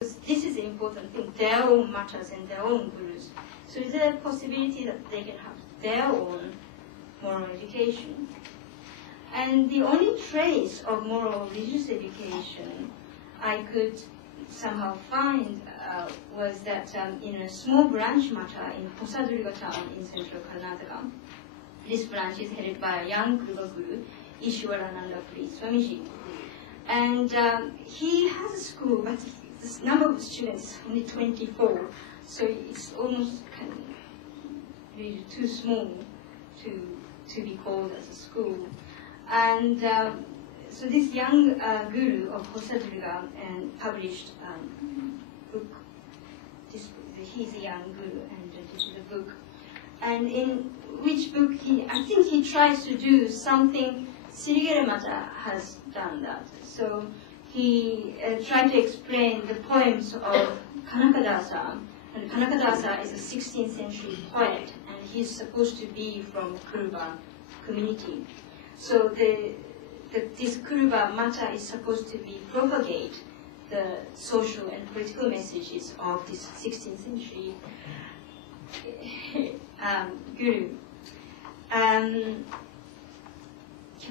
This is the important thing, their own matters and their own gurus. So is there a possibility that they can have their own moral education? And the only trace of moral religious education I could somehow find was that in a small branch matter in Hosadurga town in central Karnataka. This branch is headed by a young Kruba guru, Ishwarananda Puri Swamiji. And he has a school, but the number of students is only 24, so it's almost kind of really too small to be called as a school. And so this young guru of Hosadurga published a book. He's a young guru, and this is a book. And in which book I think he tries to do something Sirigere Mata has done that. So he tried to explain the poems of Kanakadasa. And Kanakadasa is a 16th century poet, and he's supposed to be from Kuruba community. So this Kuruba Mata is supposed to be propagate the social and political messages of this 16th century guru. Can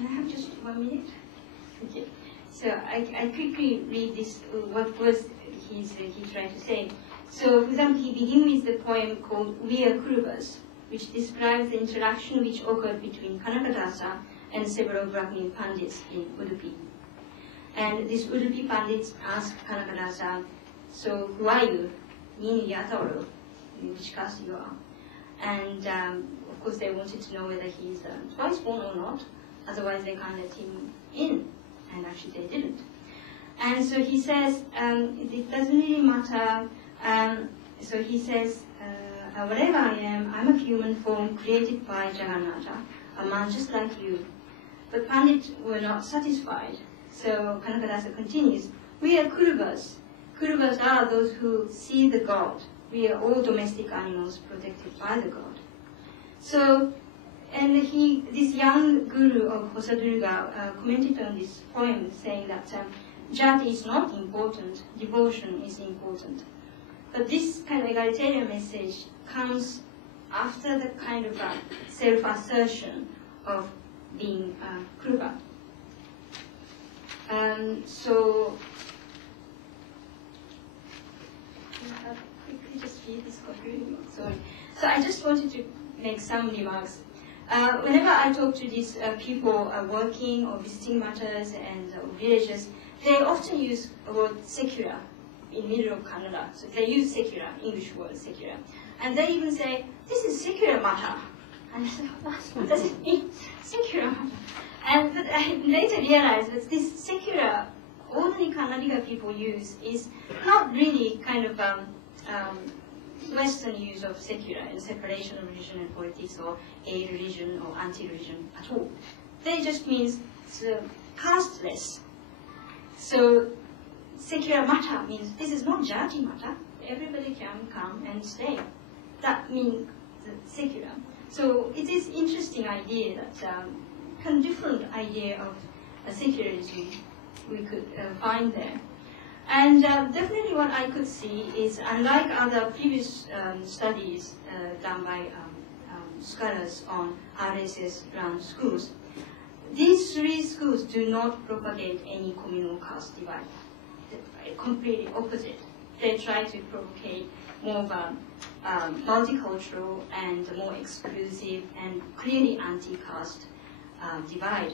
I have just 1 minute? Okay. So I quickly read this, what was he trying to say. So for example, he begins with the poem called We Are Kurubas, which describes the interaction which occurred between Kanakadasa and several Brahmin Pandits in Udupi. And these Udupi Pandits asked Kanakadasa, so who are you? Nini Yatauru, which caste you are. And of course they wanted to know whether he's twice born or not, otherwise they can't let him in. And actually they didn't. And so he says, it doesn't really matter. So he says, whatever I am, I'm a human form created by Jagannatha, a man just like you. But Pandits were not satisfied. So Kanakadasa continues, we are Kurubas. Kurubas are those who see the God. We are all domestic animals protected by the God. So, and this young guru of Hosadurga commented on this poem saying that jati is not important, devotion is important. But this kind of egalitarian message comes after the kind of self-assertion of being Kuruba. So, quickly just read this conclusion. Sorry. So I just wanted to make some remarks. Whenever I talk to these people working or visiting matters and villages, they often use the word secular in middle of Kannada. So they use secular, English word secular. And they even say, this is secular matter. And I say, what does it mean? Secular matter. But I later realized that this secular, ordinary Kannadiga people use is not really kind of Western use of secular and separation of religion and politics or a religion or anti-religion at all. They just means casteless. So secular matter means this is not jati matter. Everybody can come and stay. That means secular. So it is interesting idea that kind of different idea of secularism we could find there. And definitely what I could see is, unlike other previous studies done by scholars on RSS-run schools, these three schools do not propagate any communal caste divide. They're completely opposite. They try to propagate more of a multicultural and more exclusive and clearly anti-caste divide.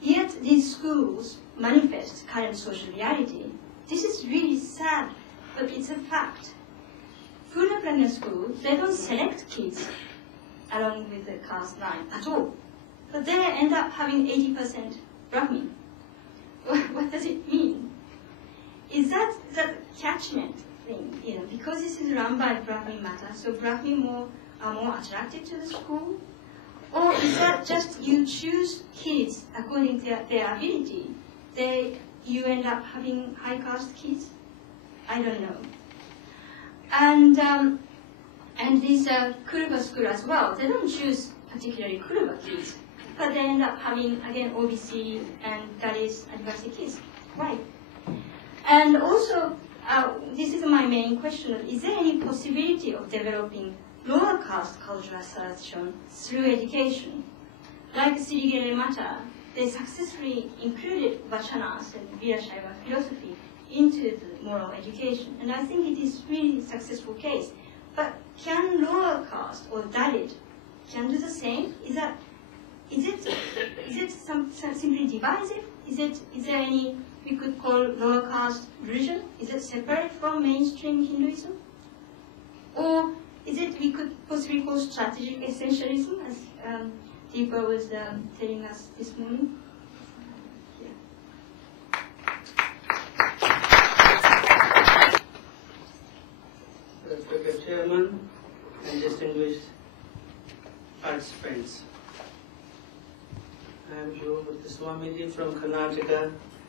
Yet these schools manifest current social reality. This is really sad, but it's a fact. Purna Prajna schools, they don't select kids along with the caste line at all. But they end up having 80% Brahmin. What does it mean? Is that catchment thing, because this is run by Brahmin matter, so Brahmin are more attracted to the school? Or is that just you choose kids according to their ability? You end up having high caste kids? I don't know. And these Kuruba school as well, they don't choose particularly Kuruba kids, but they end up having, again, OBC and Dalits, Adivasi kids. Why? And also, this is my main question. Is there any possibility of developing lower caste cultural tradition through education? Like Srigere Mata, they successfully included Vachanas and Virashaiva philosophy into the moral education. And I think it is really a successful case. But can lower caste or Dalit can do the same? Is it simply divisive? Is there any we could call lower caste religion? Is it separate from mainstream Hinduism? Or is it we could possibly call strategic essentialism, as Deepa was telling us this morning? Respected Chairman and distinguished participants. I am Yoga Swamiji from Karnataka.